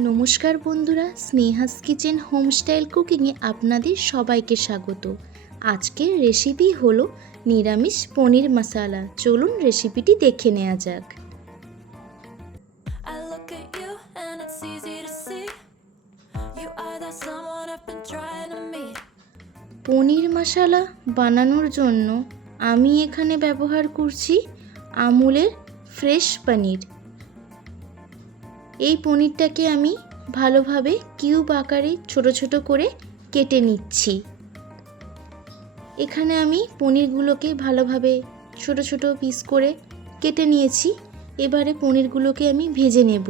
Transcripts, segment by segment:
নমস্কার বন্ধুরা স্নেহাস kitchen home style কুকিংয়ে আপনাদের সবাইকে স্বাগত। আজকের রেসিপি হলো নিরামিষ পনির মশালা। চলুন রেসিপিটি দেখে নেওয়া যাক. পনির মশালা বানানোর জন্য আমি এখানে ব্যবহার করছি আমুলের ফ্রেশ পনির। এই পনিরটাকে আমি ভালোভাবে কিউব আকারে ছোট ছোট করে কেটে নিচ্ছি। এখানে আমি পনিরগুলোকে ভালোভাবে ছোট ছোট পিস করে কেটে নিয়েছি। এবারে পনিরগুলোকে আমি ভেজে নেব।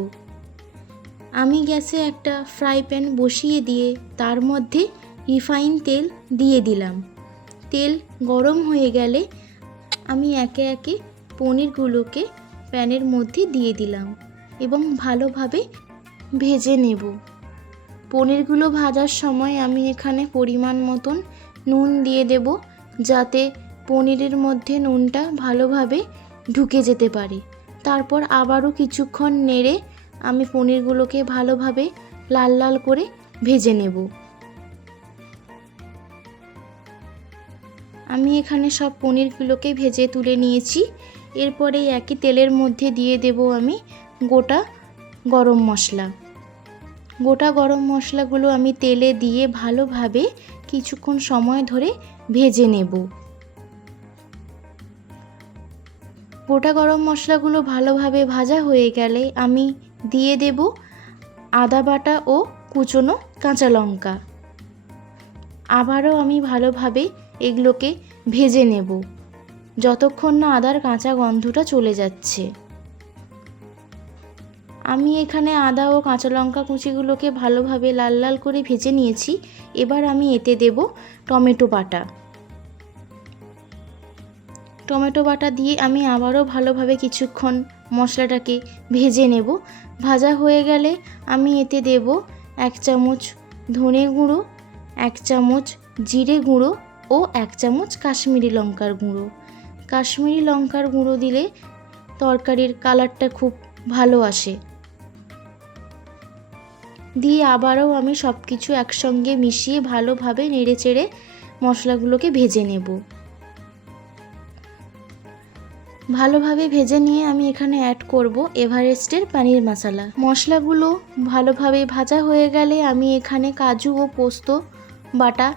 আমি গ্যাসে একটা ফ্রাই প্যান বসিয়ে দিয়ে তার মধ্যে রিফাইন তেল দিয়ে দিলাম। তেল গরম হয়ে গেলে আমি একে একে পনিরগুলোকে প্যানের মধ্যে দিয়ে দিলাম। এবং ভালোভাবে ভেজে নেব। পনিরগুলো ভাজার সময় আমি এখানে পরিমাণ মতন নুন দিয়ে দেব যাতে পনিরের মধ্যে নুনটা ভালোভাবে ঢুকে যেতে পারে। তারপর আবারও কিছুক্ষণ নেড়ে আমি পনিরগুলোকে ভালোভাবে লাল লাল করে ভেজে নেব। আমি এখানে সব পনিরগুলোকে ভেজে তুলে নিয়েছি। এরপরে একই তেলের মধ্যে দিয়ে দেব আমি গোটা গরম মশলা। গোটা গরম মশলাগুলো আমি তেলে দিয়ে ভালোভাবে কিছুক্ষণ সময় ধরে ভেজে নেব। গোটা গরম মশলাগুলো ভালোভাবে ভাজা হয়ে গেলে আমি দিয়ে দেব আদা বাটা ও কুচনো কাঁচা লঙ্কা। আবারও আমি ভালোভাবে এগুলোকে ভেজে নেব, যতক্ষণ না আদার কাঁচা গন্ধটা চলে যাচ্ছে। আমি এখানে আদা ও কাঁচা লঙ্কা কুচিগুলোকে ভালোভাবে লাল লাল করে ভেজে নিয়েছি। এবার আমি এতে দেব টমেটো বাটা। টমেটো বাটা দিয়ে আমি আবারও ভালোভাবে কিছুক্ষণ মশলাটাকে ভেজে নেব। ভাজা হয়ে গেলে আমি এতে দেব এক চামচ ধনে গুঁড়ো, এক চামচ জিরে গুঁড়ো ও এক চামচ কাশ্মীরি লঙ্কার গুঁড়ো। কাশ্মীরি লঙ্কার গুঁড়ো দিলে তরকারির কালারটা খুব ভালো আসে। দিয়ে আবারও আমি সব কিছু একসঙ্গে মিশিয়ে ভালোভাবে নেড়ে চেড়ে মশলাগুলোকে ভেজে নেব। ভালোভাবে ভেজে নিয়ে আমি এখানে অ্যাড করব এভারেস্টের পানির মশলা। মশলাগুলো ভালোভাবে ভাজা হয়ে গেলে আমি এখানে কাজু ও পোস্ত বাটা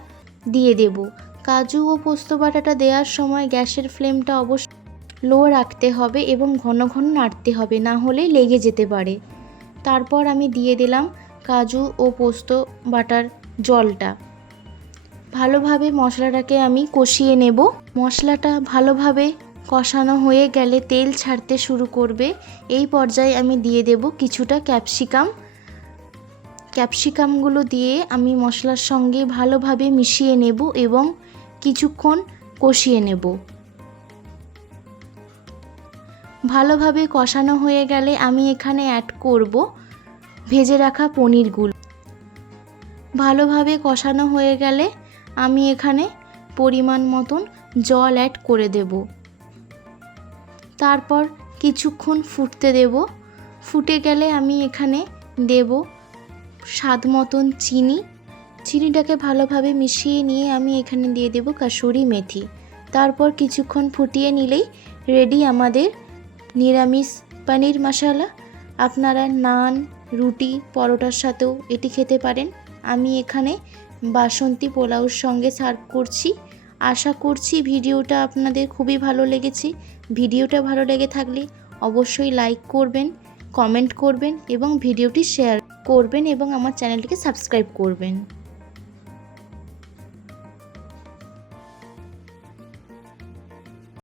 দিয়ে দেব। কাজু ও পোস্ত বাটাটা দেওয়ার সময় গ্যাসের ফ্লেমটা অবশ্যই লো রাখতে হবে এবং ঘন ঘন নাড়তে হবে, না হলে লেগে যেতে পারে। তারপর আমি দিয়ে দিলাম কাজু ও পোস্ত বাটার জলটা। ভালোভাবে মশলাটাকে আমি কষিয়ে নেব। মশলাটা ভালোভাবে কষানো হয়ে গেলে তেল ছাড়তে শুরু করবে। এই পর্যায়ে আমি দিয়ে দেব কিছুটা ক্যাপসিকাম। ক্যাপসিকামগুলো দিয়ে আমি মশলার সঙ্গে ভালোভাবে মিশিয়ে নেব এবং কিছুক্ষণ কষিয়ে নেব। ভালোভাবে কষানো হয়ে গেলে আমি এখানে অ্যাড করব ভেজে রাখা পনিরগুলো। ভালোভাবে কষানো হয়ে গেলে আমি এখানে পরিমাণ মতন জল অ্যাড করে দেব। তারপর কিছুক্ষণ ফুটতে দেব। ফুটে গেলে আমি এখানে দেব স্বাদ মতন চিনি। চিনিটাকে ভালোভাবে মিশিয়ে নিয়ে আমি এখানে দিয়ে দেব কাসুরি মেথি। তারপর কিছুক্ষণ ফুটিয়ে নিলেই রেডি আমাদের নিরামিষ পনির মশালা। আপনারা নান রুটি, পরোটার সাথেও এটি খেতে পারেন। আমি এখানে বাসন্তী পোলাওর সঙ্গে সার্ভ করছি। আশা করছি ভিডিওটা আপনাদের খুবই ভালো লেগেছে। ভিডিওটা ভালো লেগে থাকলে অবশ্যই লাইক করবেন, কমেন্ট করবেন এবং ভিডিওটি শেয়ার করবেন এবং আমার চ্যানেলটিকে সাবস্ক্রাইব করবেন।